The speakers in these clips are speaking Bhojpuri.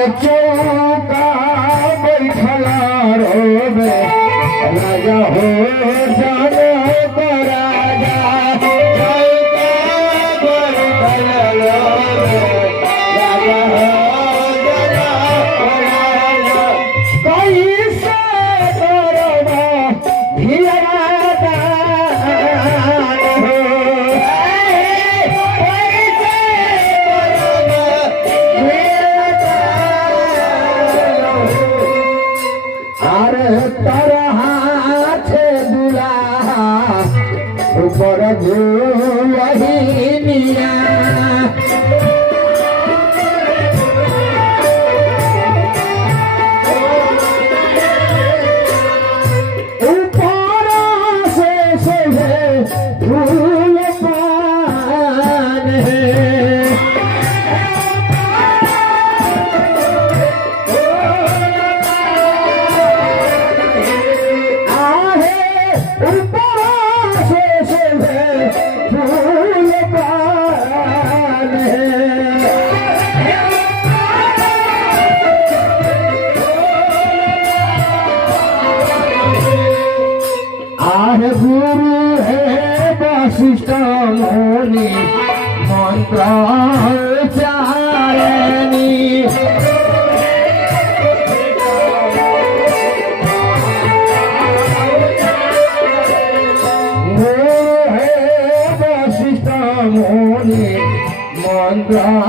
चौका बैठला रोबे राजा हो जानो राजा चौका बैठला रोबे राजा हो जानो राजा कैसे करबा धिया दान हो ऊपर झूलहिनिया ऊपर से फूल पान है गुरु है वशिष्ठ मुनि मंत्राचारिणी गुरु है वशिष्ठ मुनि मंत्राचारिणी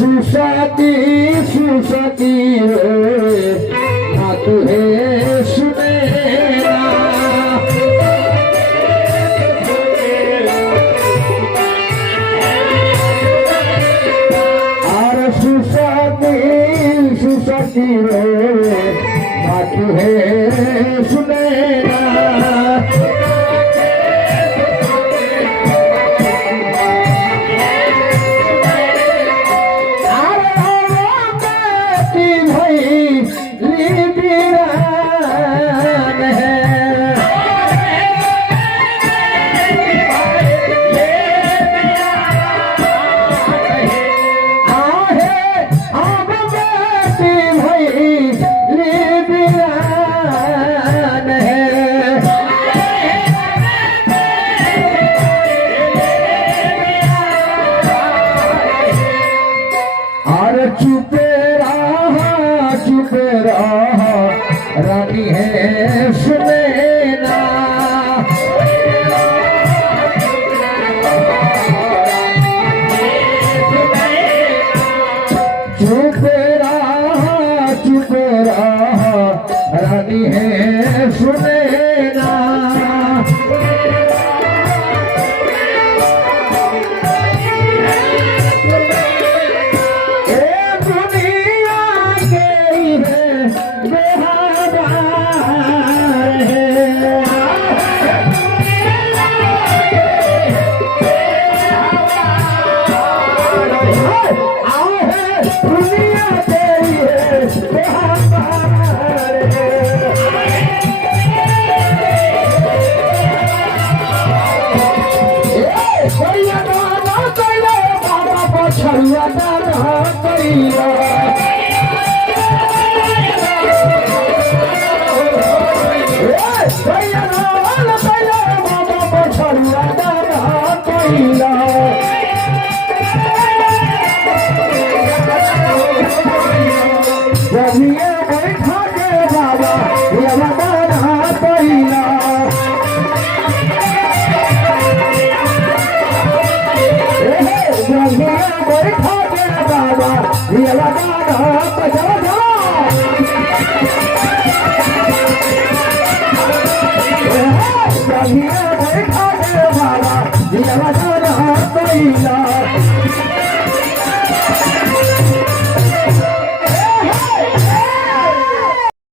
सुसती सुसती ना तुहे सुनेना और सुसती सुसती ना तुहे सुनेना चुप रहा रानी है सुनैना चुप रहा रानी है सुनैना छुआ बैठा के बाबा पहिला बैठा के बाबा ये लगा अभिया बैठा के बाबा दिया जाना कोयला